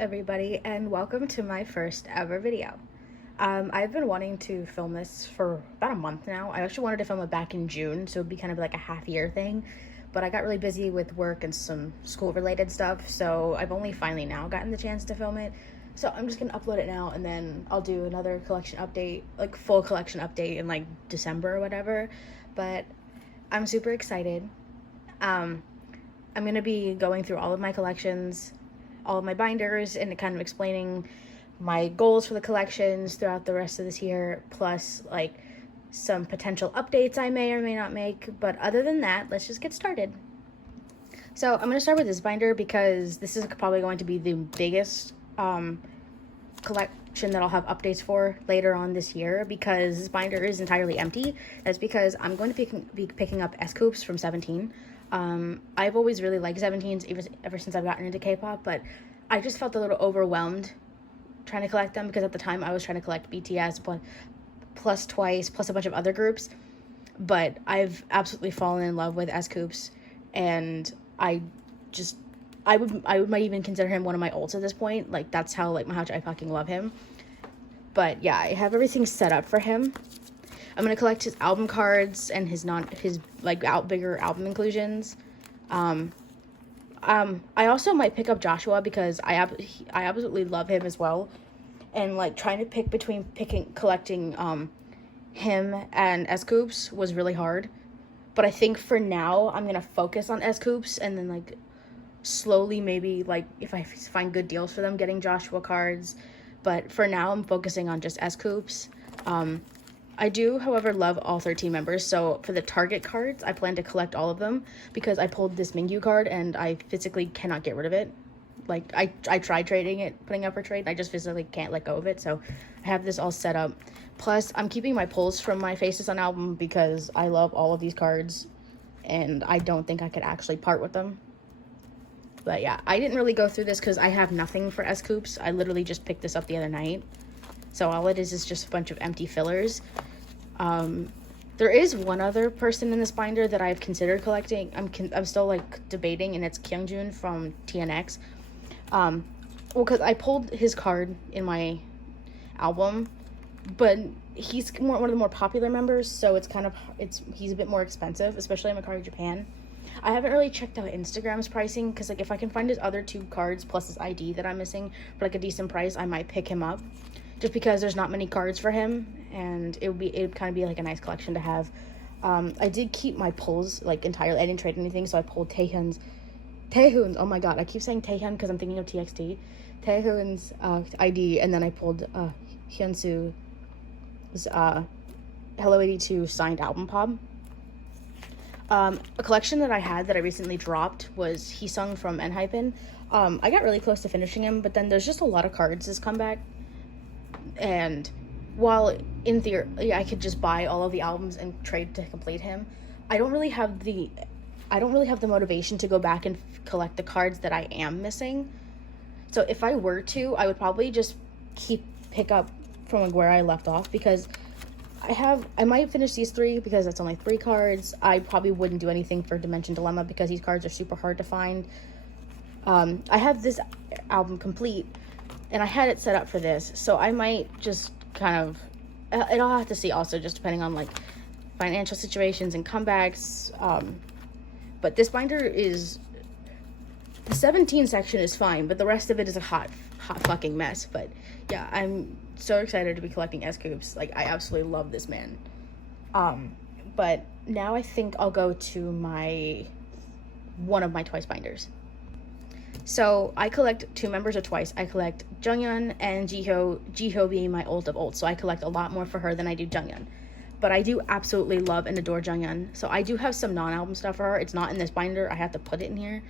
everybody, and welcome to my first ever video. I've been wanting to film this for about a month now. I actually wanted to film it back in June, so it'd be kind of like a half-year thing, but I got really busy with work and some school-related stuff, so I've only finally now gotten the chance to film it. So I'm just gonna upload it now, and then I'll do another collection update, like full collection update in like December or whatever. But I'm super excited. I'm gonna be going through all of my collections, all of my binders, and kind of explaining my goals for the collections throughout the rest of this year, plus like some potential updates I may or may not make. But other than that, let's just get started. So I'm going to start with this binder because this is probably going to be the biggest collection that I'll have updates for later on this year, because this binder is entirely empty. That's because I'm going to be picking up S-Coops from 17. I've always really liked 17s ever since I've gotten into K-pop, but I just felt a little overwhelmed trying to collect them because at the time I was trying to collect BTS plus Twice plus a bunch of other groups. But I've absolutely fallen in love with S-Coops, and I might even consider him one of my ults at this point. Like, that's how much I fucking love him. But yeah, I have everything set up for him. I'm gonna collect his album cards and his bigger album inclusions. I also might pick up Joshua because I absolutely love him as well, and like trying to pick between collecting him and S-Coops was really hard. But I think for now I'm gonna focus on S-Coops, and then like slowly, maybe like if I find good deals for them, getting Joshua cards. But for now I'm focusing on just S-Coops. I do, however, love all 13 members, so for the Target cards, I plan to collect all of them because I pulled this Mingyu card and I physically cannot get rid of it. Like, I tried trading it, putting up for trade, I just physically can't let go of it, so I have this all set up. Plus, I'm keeping my pulls from my Faces on album because I love all of these cards, and I don't think I could actually part with them. But yeah, I didn't really go through this because I have nothing for S-Coops. I literally just picked this up the other night. So all it is just a bunch of empty fillers. There is one other person in this binder that I've considered collecting. I'm still like debating, and it's Jungyeon from TNX. Well, because I pulled his card in my album, but he's one of the more popular members, so he's a bit more expensive, especially in my card in Japan. I haven't really checked out Instagram's pricing because like if I can find his other two cards plus his ID that I'm missing for like a decent price, I might pick him up. Just because there's not many cards for him, and it'd kind of be like a nice collection to have. I did keep my pulls like entirely. I didn't trade anything, so I pulled Taehyun's. Oh my god, I keep saying Taehyun because I'm thinking of TXT. Taehyun's ID, and then I pulled Hyunsu's Hello 82 signed album pop. A collection that I had that I recently dropped was Heesung from Enhypen. I got really close to finishing him, but then there's just a lot of cards this comeback. And while in theory I could just buy all of the albums and trade to complete him, I don't really have the motivation to go back and collect the cards that I am missing. So if I were to, I would probably just pick up from like where I left off, because I might finish these three because that's only 3 cards. I probably wouldn't do anything for Dimension Dilemma because these cards are super hard to find. I have this album complete, and I had it set up for this, so I might just kind of, I'll have to see also, just depending on like financial situations and comebacks. But this binder the 17 section is fine, but the rest of it is a hot fucking mess. But yeah, I'm so excited to be collecting S-Coops. Like, I absolutely love this man. But now I think I'll go to one of my Twice binders. So I collect 2 members of Twice. I collect Jungyeon and Jihyo. Jihyo being my ult of ults, so I collect a lot more for her than I do Jungyeon. But I do absolutely love and adore Jungyeon. So I do have some non-album stuff for her. It's not in this binder. I have to put it in here.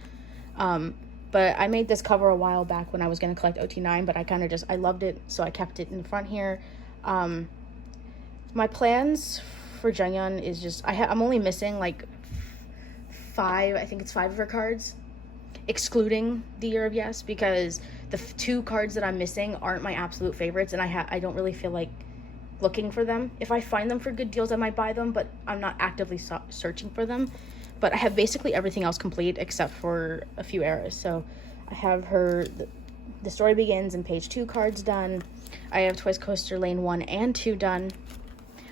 But I made this cover a while back when I was going to collect OT9, but I loved it, so I kept it in the front here. My plans for Jungyeon is just, I'm only missing like 5, I think it's 5 of her cards, excluding the Year of Yes, because the 2 cards that I'm missing aren't my absolute favorites, and I don't really feel like looking for them. If I find them for good deals, I might buy them, but I'm not actively searching for them. But I have basically everything else complete except for a few eras. So I have her The Story Begins and page 2 cards done. I have Twice Coaster Lane 1 and 2 done.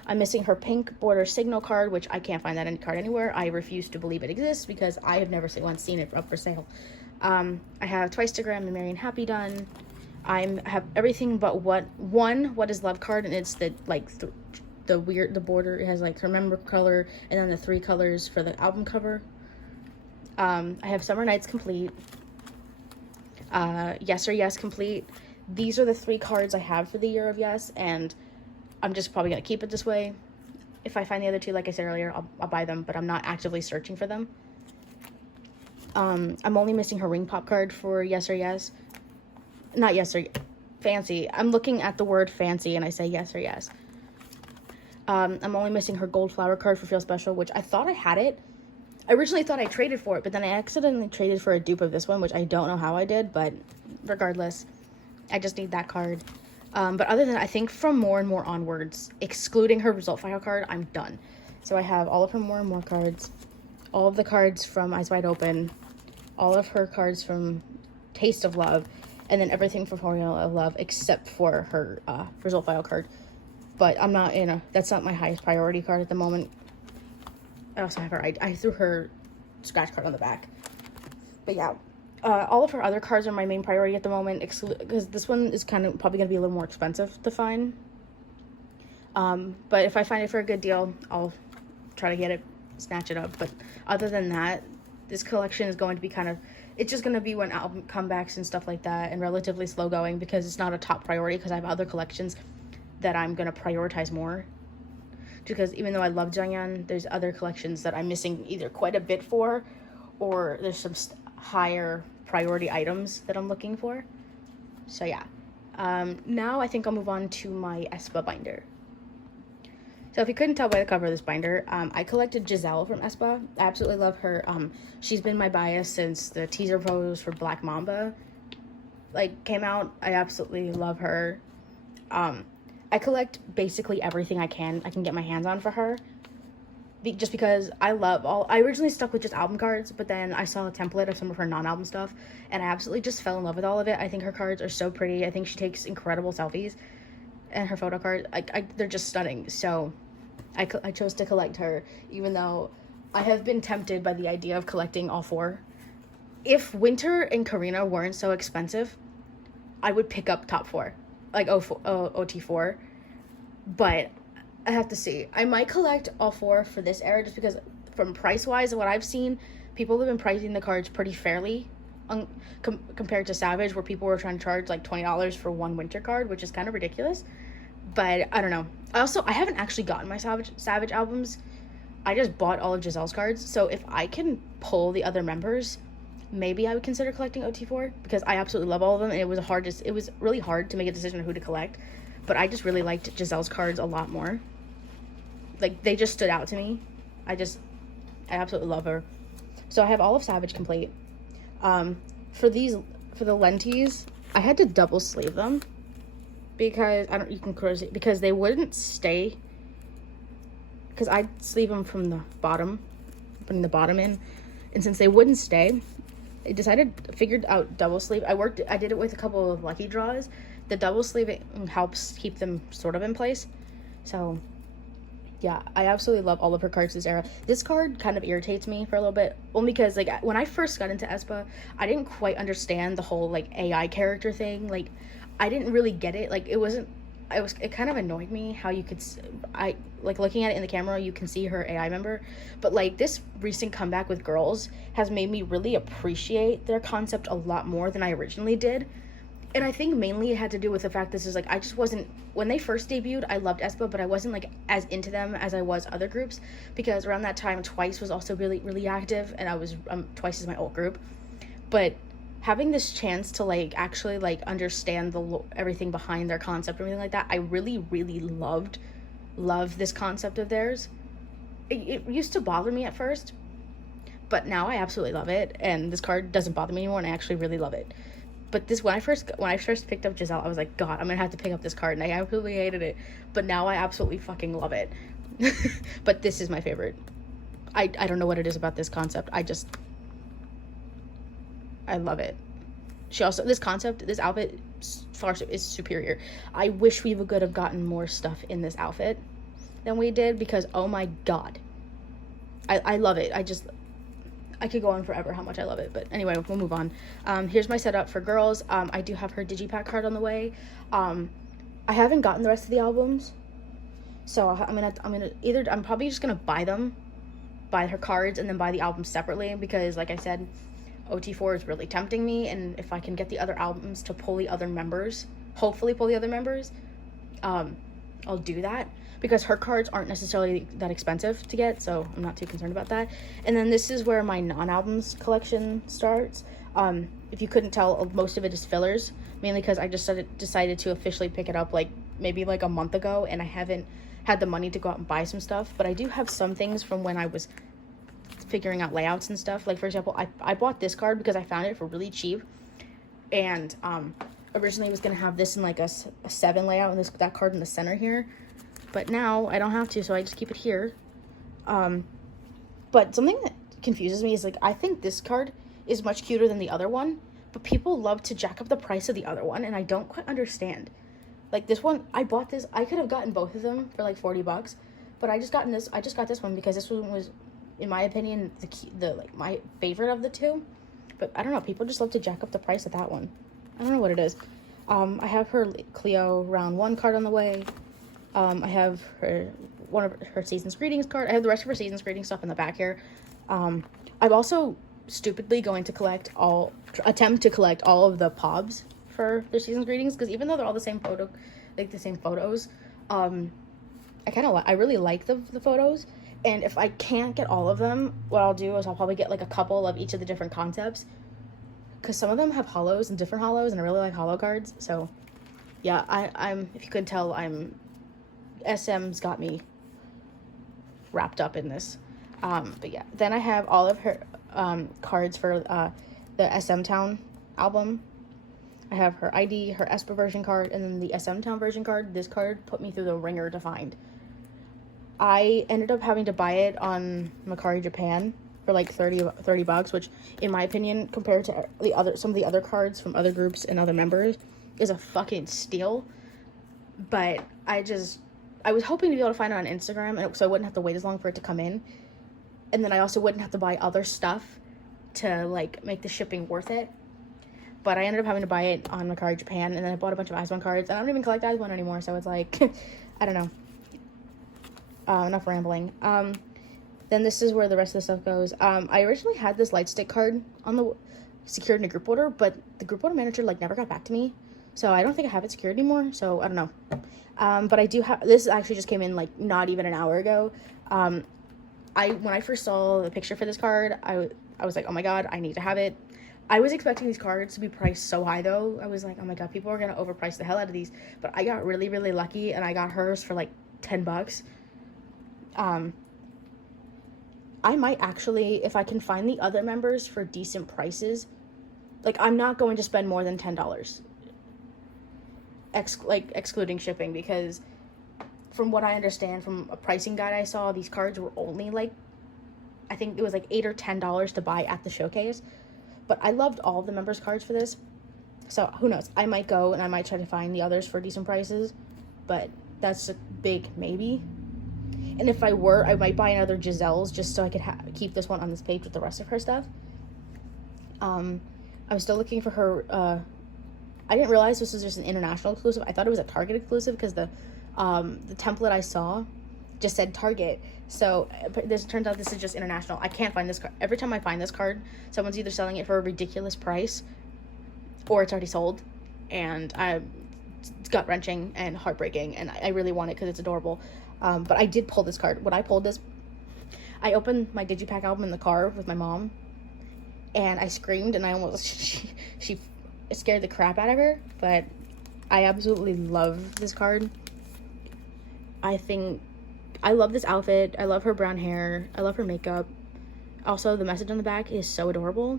I'm missing her pink border signal card, which I can't find that card anywhere. I refuse to believe it exists because I have never once seen it up for sale. I have Twice-togram and Marian Happy done. I have everything but What Is Love card, and it's the the border. It has like her member color and then the 3 colors for the album cover. I have Summer Nights complete. Yes or Yes complete. These are the 3 cards I have for the Year of Yes, and I'm just probably going to keep it this way. If I find the other 2, like I said earlier, I'll buy them, but I'm not actively searching for them. I'm only missing her Ring Pop card for Yes or Yes. Not Yes or Fancy. I'm looking at the word Fancy, and I say Yes or Yes. I'm only missing her Gold Flower card for Feel Special, which I thought I had it. I originally thought I traded for it, but then I accidentally traded for a dupe of this one, which I don't know how I did, but regardless, I just need that card. But other than that, I think from More and More onwards, excluding her result file card, I'm done. So I have all of her More and More cards, all of the cards from Eyes Wide Open, all of her cards from Taste of Love, and then everything from Formula of Love except for her result file card. But I'm not that's not my highest priority card at the moment. I also have her, I threw her scratch card on the back. But yeah, all of her other cards are my main priority at the moment, because this one is kind of probably going to be a little more expensive to find. But if I find it for a good deal, I'll try to get it, snatch it up. But other than that, this collection is going to be it's just going to be when album comebacks and stuff like that, and relatively slow going, because it's not a top priority, because I have other collections that I'm going to prioritize more. Because even though I love Jungyeon, there's other collections that I'm missing either quite a bit for, or there's some higher priority items that I'm looking for. So yeah. Now I think I'll move on to my Espa binder. So if you couldn't tell by the cover of this binder, I collected Giselle from Espa. I absolutely love her. She's been my bias since the teaser photos for Black Mamba came out. I absolutely love her. I collect basically everything I can get my hands on for her. Just because I originally stuck with just album cards, but then I saw a template of some of her non-album stuff, and I absolutely just fell in love with all of it. I think her cards are so pretty. I think she takes incredible selfies, and her photo cards, they're just stunning. So I chose to collect her, even though I have been tempted by the idea of collecting all 4. If Winter and Karina weren't so expensive, I would pick up top 4. OT4, but I have to see. I might collect all 4 for this era, just because from price-wise, what I've seen, people have been pricing the cards pretty fairly compared to Savage, where people were trying to charge like $20 for one Winter card, which is kind of ridiculous. But I don't know. I haven't actually gotten my Savage albums. I just bought all of Giselle's cards, so if I can pull the other members, maybe I would consider collecting OT4, because I absolutely love all of them, and it was really hard to make a decision on who to collect, but I just really liked Giselle's cards a lot more. They just stood out to me. I absolutely love her. So I have all of Savage complete. For the lenties, I had to double sleeve them, because because they wouldn't stay, because I'd sleeve them from the bottom, putting the bottom in, and since they wouldn't stay, figured out double sleeve. I did it with a couple of lucky draws. The double sleeve helps keep them sort of in place. So yeah, I absolutely love all of her cards this era. This card kind of irritates me for a little bit, only because when I first got into Espa, I didn't quite understand the whole AI character thing. I didn't really get it. It kind of annoyed me how you could, looking at it in the camera, you can see her AI member, but this recent comeback with Girls has made me really appreciate their concept a lot more than I originally did. And I think mainly it had to do with the fact I just wasn't, when they first debuted, I loved Espa, but I wasn't as into them as I was other groups, because around that time Twice was also really, really active, and I was, Twice is my old group. But having this chance to actually understand everything behind their concept and everything like that, I really, really love this concept of theirs. It used to bother me at first, but now I absolutely love it, and this card doesn't bother me anymore, and I actually really love it. But when I first picked up Giselle, I was like, God, I'm gonna have to pick up this card, and I absolutely hated it. But now I absolutely fucking love it. But this is my favorite. I don't know what it is about this concept. I love it. She also, this outfit far is superior. I wish we could have gotten more stuff in this outfit than we did, because oh my god, I love it. I could go on forever how much I love it, but anyway, we'll move on. Here's my setup for girls. I do have her digipack card on the way. I haven't gotten the rest of the albums, so I'm probably just gonna buy her cards and then buy the albums separately, because like I said, OT4 is really tempting me, and if I can get the other albums to hopefully pull the other members, I'll do that, because her cards aren't necessarily that expensive to get, so I'm not too concerned about that. And then this is where my non-albums collection starts. If you couldn't tell, most of it is fillers, mainly because I just decided to officially pick it up maybe a month ago, and I haven't had the money to go out and buy some stuff, but I do have some things from when I was figuring out layouts and stuff. Like, for example, I bought this card because I found it for really cheap, and originally was gonna have this in a 7 layout, and that card in the center here, but now I don't have to, so I just keep it here. But something that confuses me is I think this card is much cuter than the other one, but people love to jack up the price of the other one, and I don't quite understand. This one, I bought this, I could have gotten both of them for $40, but I just got this one because this one was, in my opinion, my favorite of the two. But I don't know, people just love to jack up the price of that one. I don't know what it is. I have her Cleo round 1 card on the way. I have one of her Season's Greetings card. I have the rest of her Season's Greetings stuff in the back here. I'm also stupidly going to attempt to collect all of the pobs for their Season's Greetings, because even though they're all the same photos, I really like the photos. And if I can't get all of them, what I'll do is I'll probably get a couple of each of the different concepts, because some of them have holos and different holos, and I really like holo cards. So yeah, I'm if you couldn't tell, SM's got me wrapped up in this. But yeah, then I have all of her cards for the SM Town album. I have her ID, her Espa version card, and then the SM Town version card. This card put me through the ringer to find. I ended up having to buy it on Mercari Japan for $30, which in my opinion, compared to some of the other cards from other groups and other members, is a fucking steal. But I was hoping to be able to find it on Instagram, so I wouldn't have to wait as long for it to come in. And then I also wouldn't have to buy other stuff to make the shipping worth it. But I ended up having to buy it on Mercari Japan, and then I bought a bunch of Aespa cards. I don't even collect Aespa anymore, so it's I don't know. Enough rambling. Then this is where the rest of the stuff goes. I originally had this light stick card secured in a group order, but the group order manager never got back to me, so I don't think I have it secured anymore. So I don't know. But I do have this. Actually, just came in not even an hour ago. When I first saw the picture for this card, I was like, oh my god, I need to have it. I was expecting these cards to be priced so high, though. I was like, oh my god, people are gonna overprice the hell out of these. But I got really, really lucky, and I got hers for $10. I might actually, if I can find the other members for decent prices, I'm not going to spend more than $10, excluding shipping, because from what I understand from a pricing guide I saw, these cards were only I think it was $8 or $10 to buy at the showcase. But I loved all of the members' cards for this, so who knows? I might go and I might try to find the others for decent prices, but that's a big maybe. And if I might buy another Giselle's just so I could keep this one on this page with the rest of her stuff. I'm still looking for her. I didn't realize this was just an international exclusive. I thought it was a Target exclusive because the template I saw just said Target. So this turns out this is just international. I can't find this card. Every time I find this card, someone's either selling it for a ridiculous price or it's already sold. And it's gut-wrenching and heartbreaking, and I really want it because it's adorable. But I did pull this card. When I pulled this, I opened my Digipack album in the car with my mom, and I screamed, and I almost, she scared the crap out of her, but I absolutely love this card. I love this outfit. I love her brown hair. I love her makeup. Also, the message on the back is so adorable.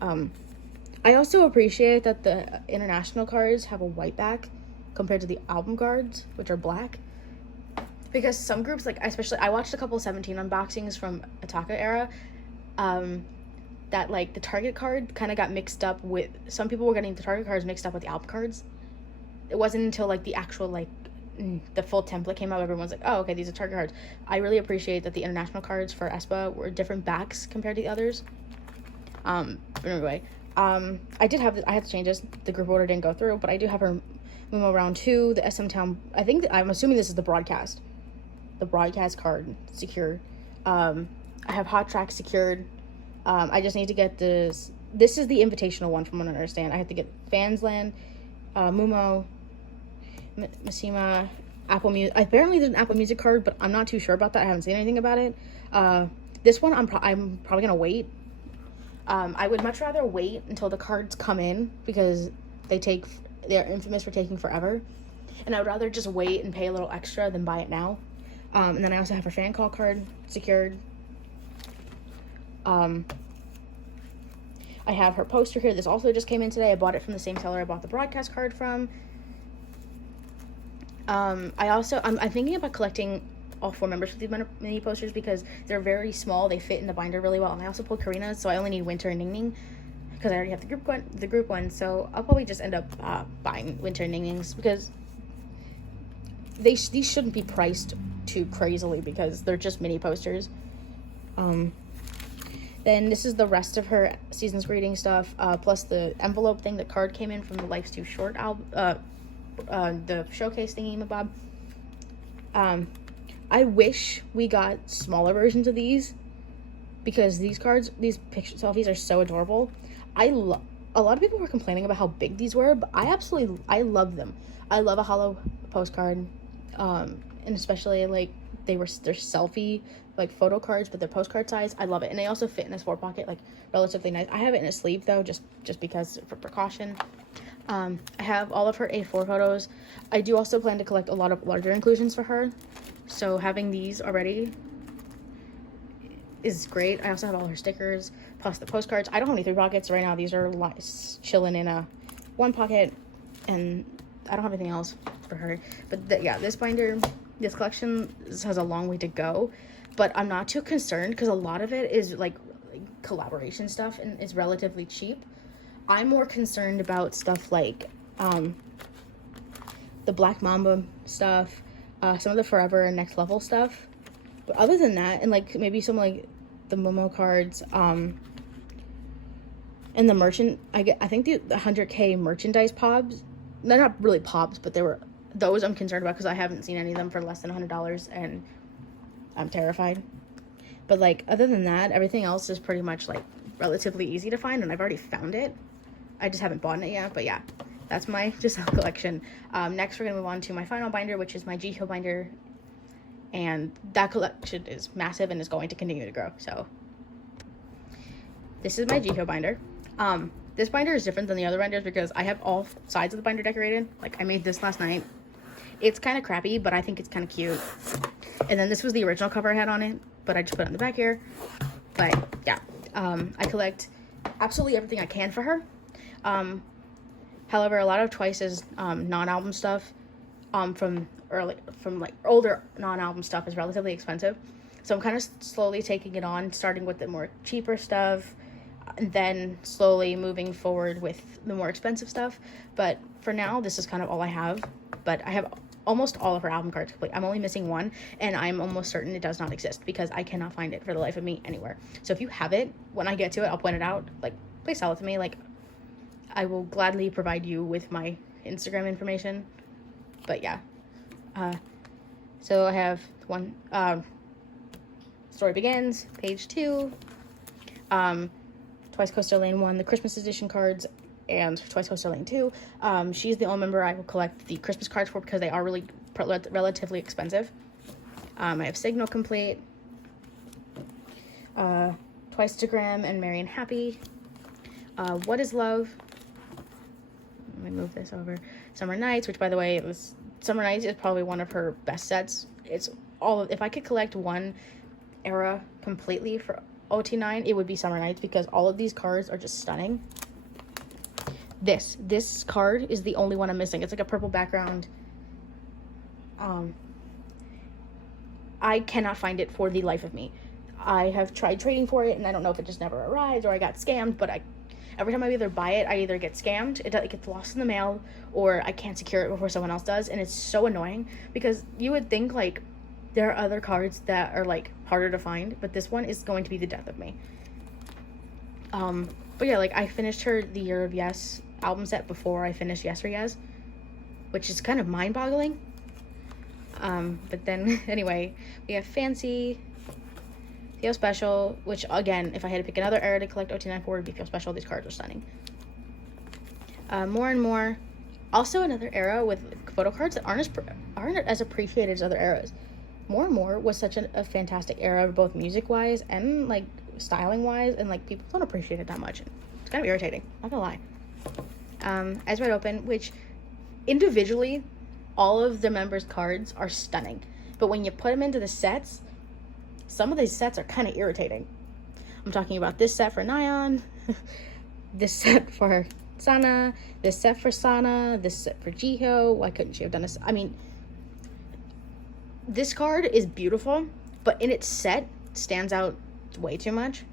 I also appreciate that the international cards have a white back compared to the album cards, which are black. Because some groups, especially, I watched a couple 17 unboxings from Ataka era, that that like the Target card kind of got mixed up with, some people were getting the Target cards mixed up with the album cards. It wasn't until like the actual like the full template came out, everyone's like, oh, okay, these are Target cards. I really appreciate that the international cards for Espa were different backs compared to the others. But anyway, I had to change this. The group order didn't go through, but I do have her Mumo round 2, the SM Town. I'm assuming this is the broadcast card secured. I have Hot Track secured. I just need to get this. This is the invitational one, from what I understand. I have to get Fansland, Mumo, Masima, Apple Music. Apparently there's an Apple Music card, but I'm not too sure about that. I haven't seen anything about it. This one I'm probably gonna wait. I would much rather wait until the cards come in, because they're infamous for taking forever, and I would rather just wait and pay a little extra than buy it now. And then I also have her fan call card secured. I have her poster here. This also just came in today. I bought it from the same seller I bought the broadcast card from. I'm thinking about collecting all 4 members for these mini posters, because they're very small. They fit in the binder really well. And I also pulled Karina's, so I only need Winter and Ningning, because I already have the group one. So I'll probably just end up buying Winter and Ningning's, because these shouldn't be priced too crazily, because they're just mini posters. Then this is the rest of her season's greeting stuff, plus the envelope thing. The card came in from the Life's Too Short album, the showcase thingy-mabob. I wish we got smaller versions of these, because these picture selfies are so adorable. A lot of people were complaining about how big these were, but I love them. I love a hollow postcard, and especially like they're selfie like photo cards, but they're postcard size. I love it, and they also fit in a sport pocket, like relatively nice. I have it in a sleeve though, just because for precaution. I have all of her A4 photos. I do also plan to collect a lot of larger inclusions for her, so having these already is great. I also have all her stickers plus the postcards. I don't have any 3 pockets right now. These are chilling in a 1 pocket, and I don't have anything else for her. But this binder, this collection has a long way to go, but I'm not too concerned, because a lot of it is like collaboration stuff and is relatively cheap. I'm more concerned about stuff like the Black Mamba stuff, some of the Forever and Next Level stuff. But other than that, and like maybe some like the Momo cards, and the merchant, I think the 100K merchandise pops, they're not really pops, but those I'm concerned about, because I haven't seen any of them for less than $100, and I'm terrified. But like other than that, everything else is pretty much like relatively easy to find, and I've already found it. I just haven't bought it yet. But yeah, that's my Giselle collection. Next we're gonna move on to my final binder, which is my Jihyo binder, and that collection is massive and is going to continue to grow. So this is my Jihyo binder. This binder is different than the other binders, because I have all sides of the binder decorated. Like, I made this last night. It's kind of crappy, but I think it's kind of cute. And then this was the original cover I had on it, but I just put it on the back here. But yeah, I collect absolutely everything I can for her. However, a lot of Twice's non-album stuff, from older non-album stuff, is relatively expensive. So I'm kind of slowly taking it on, starting with the more cheaper stuff, and then slowly moving forward with the more expensive stuff. But for now, this is kind of all I have. But I have almost all of her album cards complete. I'm only missing one, and I'm almost certain it does not exist, because I cannot find it for the life of me anywhere. So if you have it, when I get to it, I'll point it out. Like, please sell it to me. Like, I will gladly provide you with my Instagram information. But yeah, so I have one, Story Begins, page 2, Twice Coaster Lane 1, the Christmas edition cards, and Twice Coaster Lane 2. She's the only member I will collect the Christmas cards for, because they are really relatively expensive. I have Signal Complete, Twice-tagram and Merry and Happy, What Is Love, let me move this over, Summer Nights, which by the way, Summer Nights is probably one of her best sets. It's if I could collect one era completely for OT9, it would be Summer Nights, because all of these cards are just stunning. This card is the only one I'm missing. It's like a purple background. I cannot find it for the life of me. I have tried trading for it, and I don't know if it just never arrived or I got scammed, but every time I either buy it, I either get scammed, it gets lost in the mail, or I can't secure it before someone else does, and it's so annoying, because you would think, like, there are other cards that are, like, harder to find, but this one is going to be the death of me. But yeah, like, I finished her The Year of Yes album set before I finished Yes for Yes, which is kind of mind-boggling. But then, anyway, we have Fancy, Feel Special, which, again, if I had to pick another era to collect OT9 for, it would be Feel Special. These cards are stunning. More and More. Also another era with photo cards that aren't as appreciated as other eras. More and More was such a fantastic era, both music-wise and, like, styling-wise, and, like, people don't appreciate it that much. It's kind of irritating, not gonna lie. Eyes Wide Open, which, individually, all of the members' cards are stunning. But when you put them into the sets, some of these sets are kind of irritating. I'm talking about this set for Nyan, this set for Sana, this set for Sana, this set for Jihyo. Why couldn't she have done this? I mean, this card is beautiful, but in its set, stands out way too much.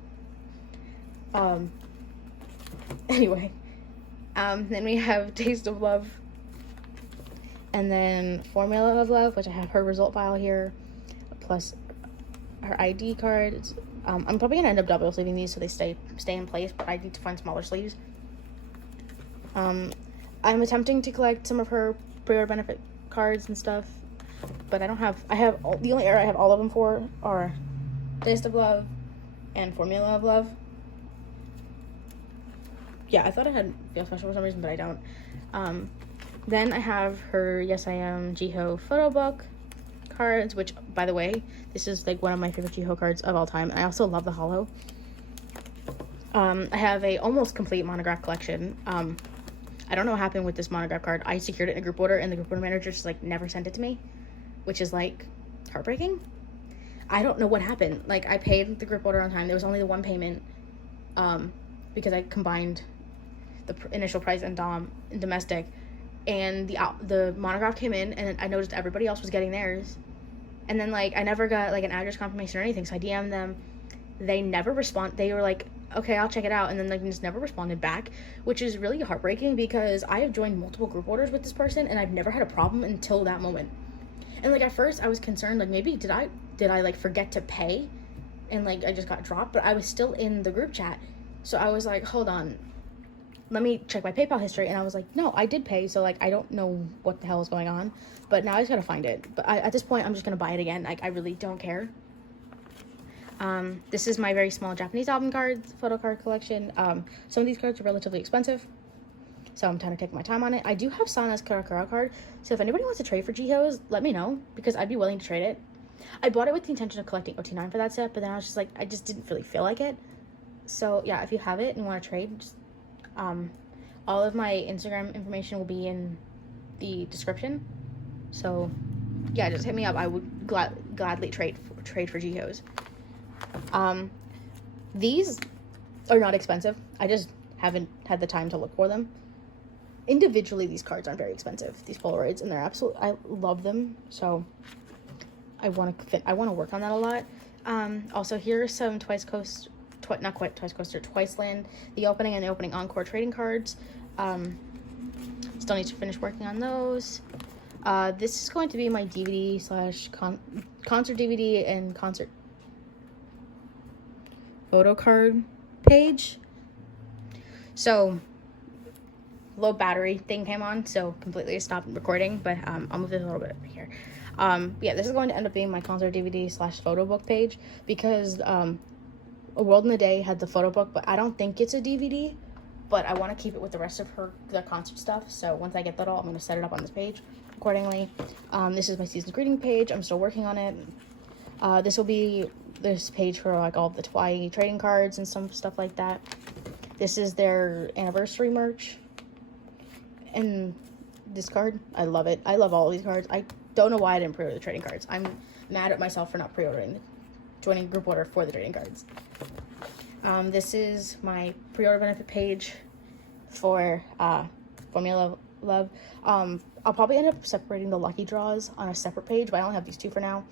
Anyway. Then we have Taste of Love. And then Formula of Love, which I have her result file here, plus her ID cards. I'm probably going to end up double sleeving these so they stay in place, but I need to find smaller sleeves. I'm attempting to collect some of her pre-order benefit cards and stuff, but the only era I have all of them for are Taste of Love and Formula of Love. Yeah, I thought I had Feel Special for some reason, but I don't. Then I have her Yes I Am Jihyo photo book cards, which, by the way, this is like one of my favorite Jihyo cards of all time, and I also love the holo. I have a almost complete monograph collection. I don't know what happened with this monograph card. I secured it in a group order, and the group order manager just, like, never sent it to me, which is, like, heartbreaking. I don't know what happened. Like, I paid the group order on time. There was only the one payment, because I combined the initial price and domestic, and the monograph came in, and I noticed everybody else was getting theirs, and then, like, I never got, like, an address confirmation or anything, so I DM'd them. They never respond. They were like, okay, I'll check it out, and then, like, just never responded back, which is really heartbreaking, because I have joined multiple group orders with this person, and I've never had a problem until that moment. And, like, at first I was concerned, like, maybe did I like forget to pay, and, like, I just got dropped, but I was still in the group chat, so I was like, hold on, let me check my PayPal history, and I was like, no, I did pay, so, like, I don't know what the hell is going on, but now I just gotta find it. But at this point, I'm just gonna buy it again. Like, I really don't care. This is my very small Japanese album cards, photo card collection. Some of these cards are relatively expensive, so I'm trying to take my time on it. I do have Sana's Karakura card, so if anybody wants to trade for Jihyo's, let me know, because I'd be willing to trade it. I bought it with the intention of collecting OT9 for that set, but then I was just like, I just didn't really feel like it. So, yeah, if you have it and want to trade, just, all of my Instagram information will be in the description. So, yeah, just hit me up. I would gladly trade for Jihyo's. These are not expensive. I just haven't had the time to look for them. Individually, these cards aren't very expensive, these Polaroids, and I love them, so I want to work on that a lot. Also, here are some Twiceland, the opening and the opening encore trading cards. Still need to finish working on those. This is going to be my DVD / concert DVD and concert photo card page. So, low battery thing came on, so completely stopped recording, but I'll move this a little bit over here. Yeah, this is going to end up being my concert DVD / photo book page, because A World in a Day had the photo book, but I don't think it's a DVD, but I want to keep it with the rest of the concert stuff, so once I get that all, I'm going to set it up on this page accordingly. This is my season greeting page. I'm still working on it. This will be this page for, like, all of the TWI trading cards and some stuff like that. This is their anniversary merch. And this card, I love it. I love all of these cards. I don't know why I didn't pre-order the trading cards. I'm mad at myself for not joining group order for the trading cards. This is my pre-order benefit page for Formula Love. I'll probably end up separating the lucky draws on a separate page, but I only have these two for now.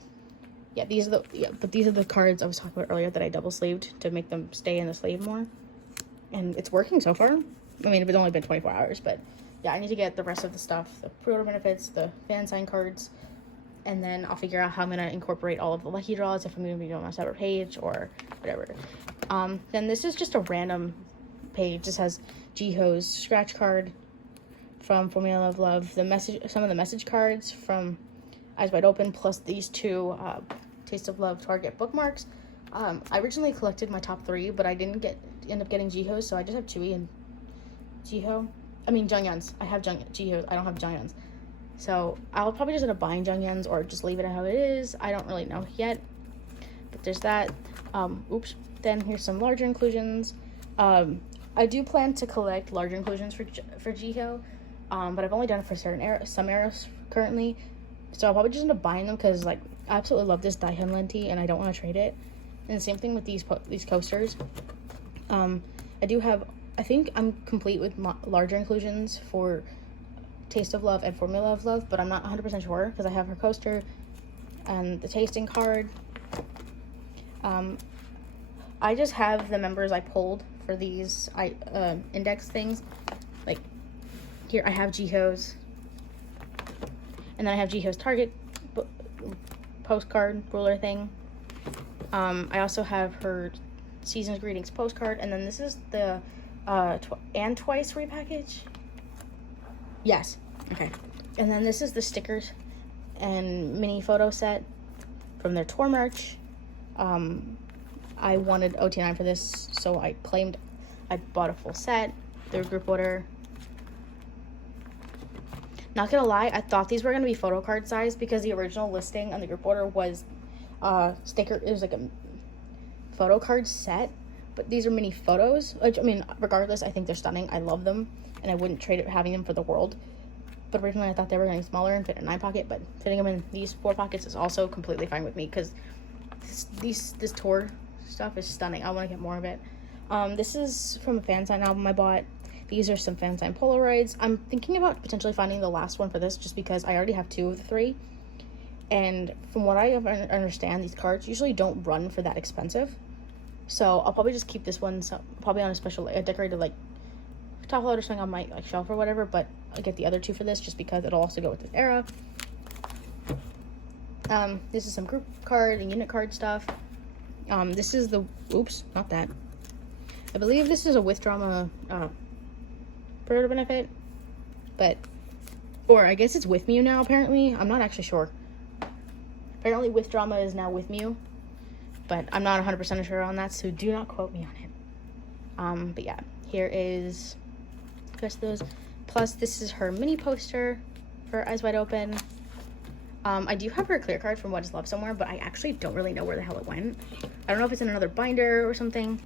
yeah, but these are the cards I was talking about earlier that I double sleeved to make them stay in the sleeve more. And it's working so far. I mean, it's only been 24 hours, but yeah, I need to get the rest of the stuff, the pre-order benefits, the fan sign cards, and then I'll figure out how I'm going to incorporate all of the lucky draws, if I'm going to be doing a separate page or whatever. Then this is just a random page. This has Jihyo's scratch card from Formula of Love, some of the message cards from Eyes Wide Open, plus these two Taste of Love Target bookmarks. I originally collected my top 3, but I didn't end up getting Jihyo's, so I just have Chewy and Jungyeon's. I have Jihyo's. I don't have Jungyeon's. So I'll probably just end up buying Jungyeon's or just leave it how it is. I don't really know yet. But there's that. Then here's some larger inclusions. I do plan to collect larger inclusions for Jihyo, but I've only done it for some eras currently. So I'll probably just end up buying them because, like, I absolutely love this Daehyun lenti and I don't want to trade it. And the same thing with these coasters. I think I'm complete with larger inclusions for Taste of Love and Formula of Love, but I'm not 100% sure because I have her coaster and the tasting card. I just have the members I pulled for these index things. Like, here I have Jihyo's, and then I have Jihyo's Target postcard ruler thing. I also have her Season's Greetings postcard, and then this is the Twice repackage. Yes, okay. And then this is the stickers and mini photo set from their tour merch. I wanted OT9 for this, so I bought a full set through group order. Not gonna lie, I thought these were gonna be photo card size because the original listing on the group order was it was like a photo card set, but these are mini photos. I mean, regardless, I think they're stunning. I love them, and I wouldn't trade it having them for the world. But originally, I thought they were getting smaller and fit in a 9 pocket, but fitting them in these 4 pockets is also completely fine with me because this tour stuff is stunning. I want to get more of it. This is from a fan sign album I bought. These are some fan sign Polaroids. I'm thinking about potentially finding the last one for this just because I already have 2 of the 3. And from what I understand, these cards usually don't run for that expensive. So I'll probably just keep this one, probably on a special, decorated like top load or something on my shelf or whatever. But I'll get the other 2 for this just because it'll also go with this era. This is some group card and unit card stuff. This is the, oops, not that. I believe this is a With Drama pre-order benefit, or I guess it's With Mew now, apparently. I'm not actually sure. Apparently With Drama is now With Mew, but I'm not 100% sure on that, so do not quote me on it. But yeah, here is the rest of those. Plus, this is her mini poster for Eyes Wide Open. I do have her clear card from What Is Love somewhere, but I actually don't really know where the hell it went. I don't know if it's in another binder or something.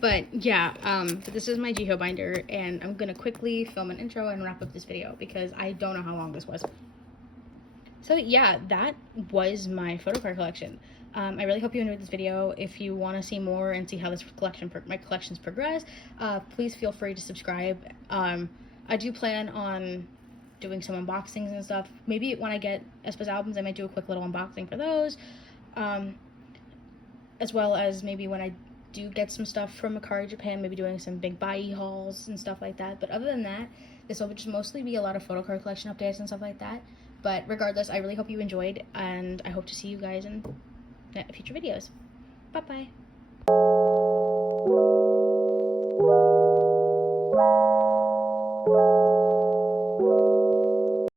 But yeah, but this is my Jihyo binder, and I'm gonna quickly film an intro and wrap up this video because I don't know how long this was. So yeah, that was my photo card collection. I really hope you enjoyed this video. If you want to see more and see how this my collections progress, please feel free to subscribe. I do plan on doing some unboxings and stuff. Maybe when I get Espa's albums, I might do a quick little unboxing for those. As well as maybe when I do get some stuff from Akari Japan, maybe doing some big buy hauls and stuff like that. But other than that, this will just mostly be a lot of photo card collection updates and stuff like that. But regardless, I really hope you enjoyed, and I hope to see you guys in future videos. Bye bye.